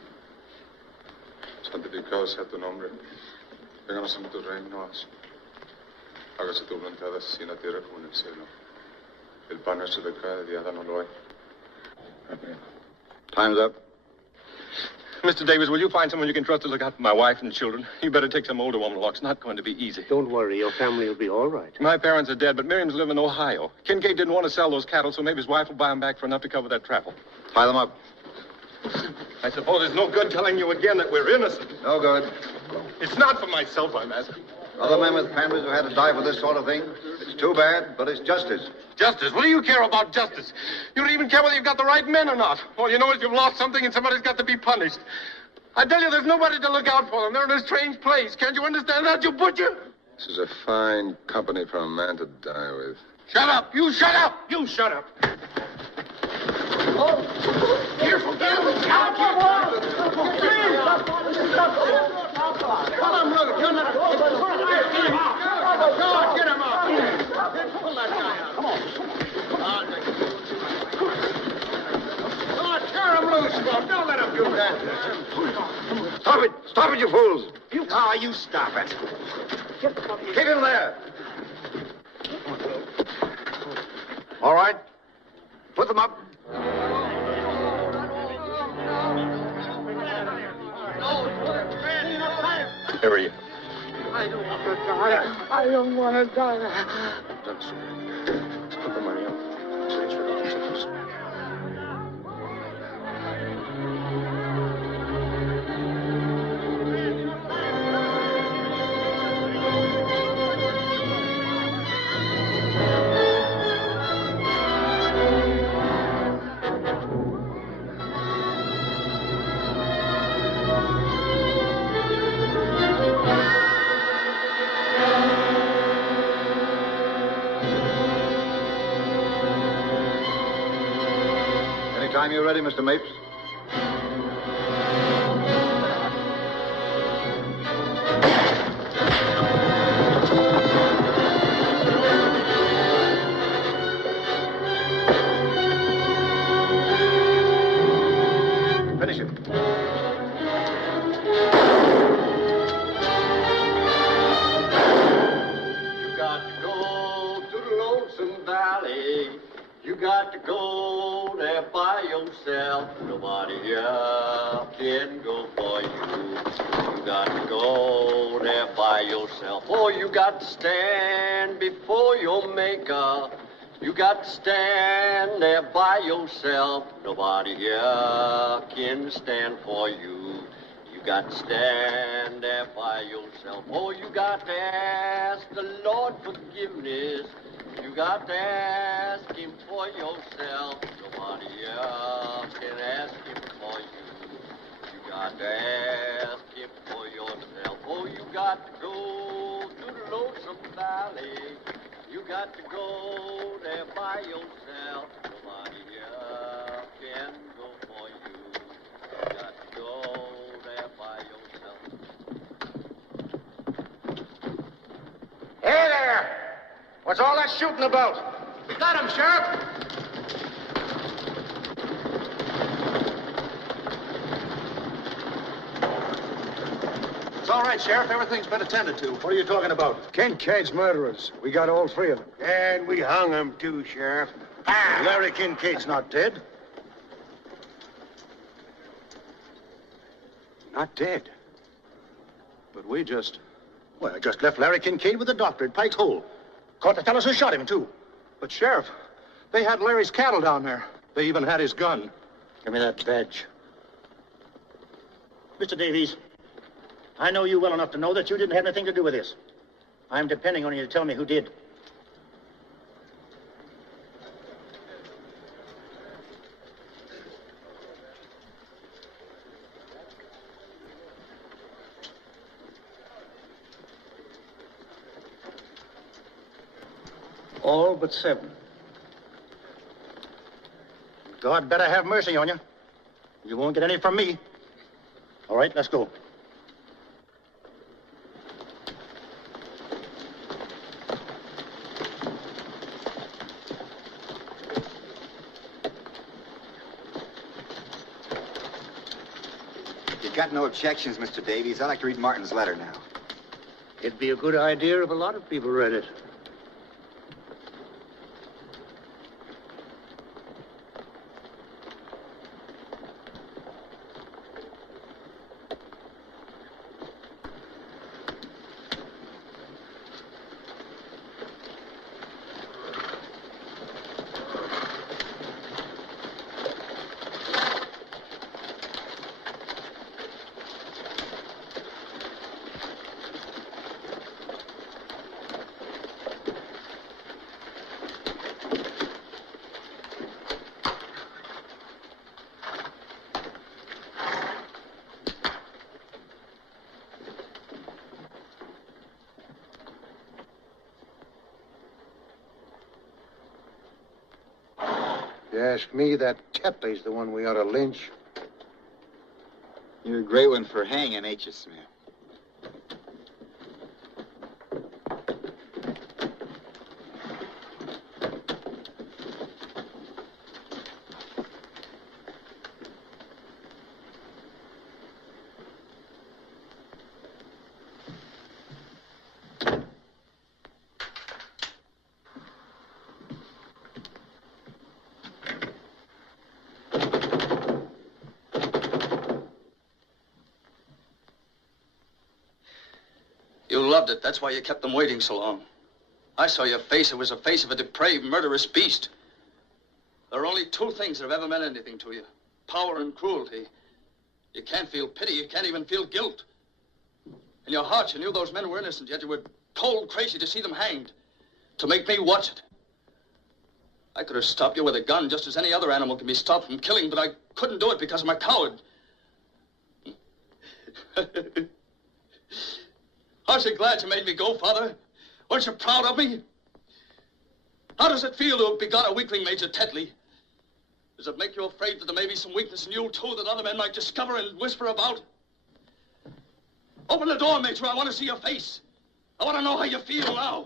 Santificado sea tu nombre. Vénganos a tu reino, hágase tu voluntad así en la tierra como en el cielo. El pan nuestro de cada día, dánoslo hoy. Amén. Time's up. Mr. Davis, will you find someone you can trust to look out for my wife and children? You better take some older woman along. It's not going to be easy. Don't worry, your family will be all right. My parents are dead, but Miriam's live in Ohio. Kincaid didn't want to sell those cattle, so maybe his wife will buy them back for enough to cover that travel. Tie them up. I suppose it's no good telling you again that we're innocent. No good. It's not for myself I'm asking. Other men with families who had to die for this sort of thing. It's too bad, but it's justice. Justice? What do you care about justice? You don't even care whether you've got the right men or not. All you know is you've lost something and somebody's got to be punished. I tell you, there's nobody to look out for them. They're in a strange place. Can't you understand that, you butcher? This is a fine company for a man to die with. Shut up! You shut up! You shut up! Oh! Careful, careful! Come on, brother. You're not... Get him up. Pull that guy out. Come on. Tear him loose, Bob. Don't let him do that. Stop it! Stop it, you fools! You stop it. Keep him there. All right. Put them up. Where are you? I don't want to die. I don't want to die. Let's put the money up. Anytime you're ready, Mr. Mapes. Finish him. You got to go to the lonesome valley. You got to go there by yourself. Nobody here can go for you. You got to go there by yourself. Oh, you got to stand before your maker. You got to stand there by yourself. Nobody here can stand for you. You got to stand there by yourself. Oh, you got to ask the Lord forgiveness. You got to ask him for yourself. Nobody else can ask him for you. You got to ask him for yourself. Oh, you got to go to the lonesome valley. You got to go there by yourself. Nobody else can go for you. You got to go there by yourself. Hey there! What's all that shooting about? Got him, Sheriff! It's all right, Sheriff. Everything's been attended to. What are you talking about? Kincaid's murderers. We got all three of them. And we hung him, too, Sheriff. Larry Kincaid's not dead. Not dead. But we just... Well, I just left Larry Kincaid with the doctor at Pike's Hole. Caught the fellows who shot him, too. But, Sheriff, they had Larry's cattle down there. They even had his gun. Give me that badge. Mr. Davies, I know you well enough to know that you didn't have anything to do with this. I'm depending on you to tell me who did. All but 7. God better have mercy on you. You won't get any from me. All right, let's go. If you've got no objections, Mr. Davies, I'd like to read Martin's letter now. It'd be a good idea if a lot of people read it. You ask me, that Tetley's the one we ought to lynch. You're a great one for hanging, ain't you, Smith? You loved it. That's why you kept them waiting so long. I saw your face. It was the face of a depraved, murderous beast. There are only 2 things that have ever meant anything to you. Power and cruelty. You can't feel pity. You can't even feel guilt. In your heart, you knew those men were innocent, yet you were cold crazy to see them hanged. To make me watch it. I could have stopped you with a gun just as any other animal can be stopped from killing, but I couldn't do it because I'm a coward. Aren't you glad you made me go, Father? Weren't you proud of me? How does it feel to have begot a weakling, Major Tetley? Does it make you afraid that there may be some weakness in you, too, that other men might discover and whisper about? Open the door, Major. I want to see your face. I want to know how you feel now.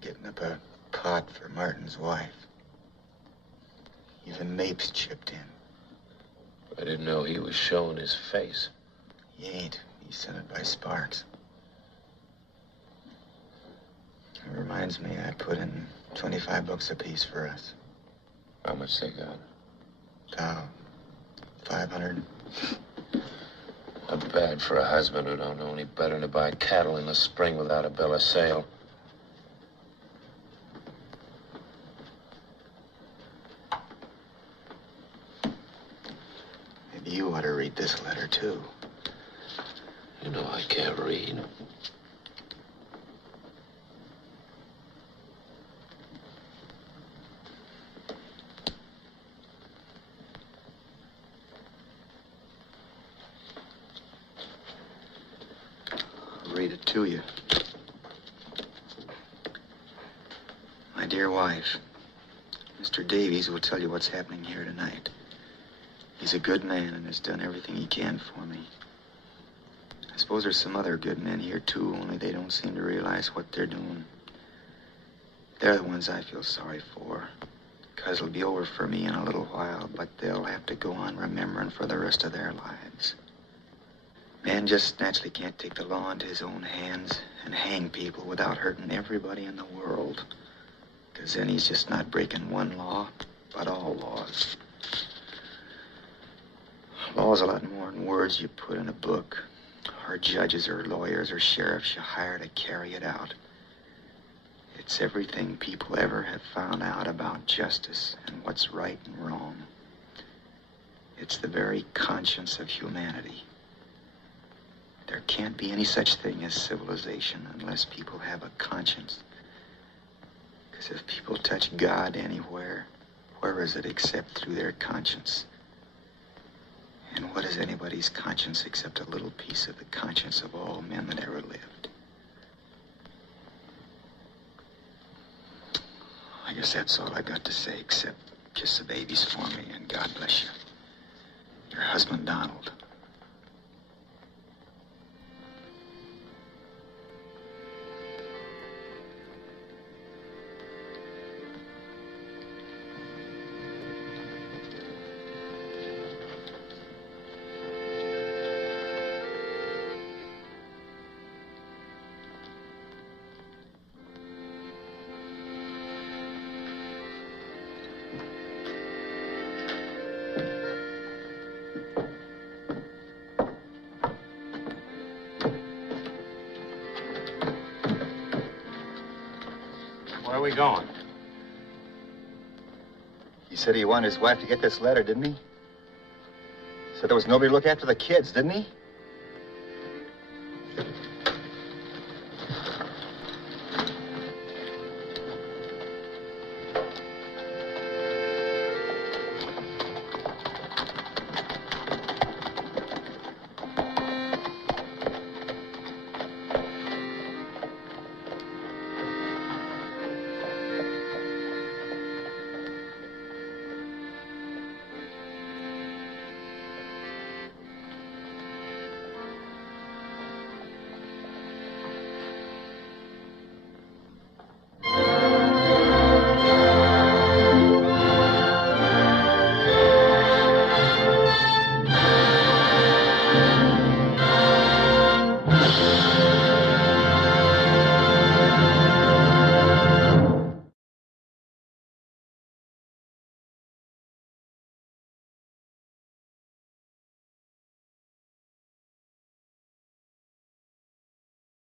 Getting up a cot for Martin's wife. Even Mapes chipped in. I didn't know he was showing his face. He ain't. He sent it by Sparks. Reminds me, I put in 25 bucks apiece for us. How much they got? About 500. Not bad for a husband who don't know any better than to buy cattle in the spring without a bill of sale. Maybe you ought to read this letter, too. You know I can't read. I'll read it to you. My dear wife, Mr. Davies will tell you what's happening here tonight. He's a good man and has done everything he can for me. I suppose there's some other good men here, too, only they don't seem to realize what they're doing. They're the ones I feel sorry for, because it'll be over for me in a little while, but they'll have to go on remembering for the rest of their lives. Man just naturally can't take the law into his own hands and hang people without hurting everybody in the world, because then he's just not breaking one law, but all laws. Law's a lot more than words you put in a book, or judges or lawyers or sheriffs you hire to carry it out. It's everything people ever have found out about justice and what's right and wrong. It's the very conscience of humanity. There can't be any such thing as civilization unless people have a conscience. Because if people touch God anywhere, where is it except through their conscience? And what is anybody's conscience except a little piece of the conscience of all men that ever lived? I guess that's all I got to say, except kiss the babies for me, and God bless you. Your husband, Donald. Where are we going? He said he wanted his wife to get this letter, didn't he? Said there was nobody to look after the kids, didn't he?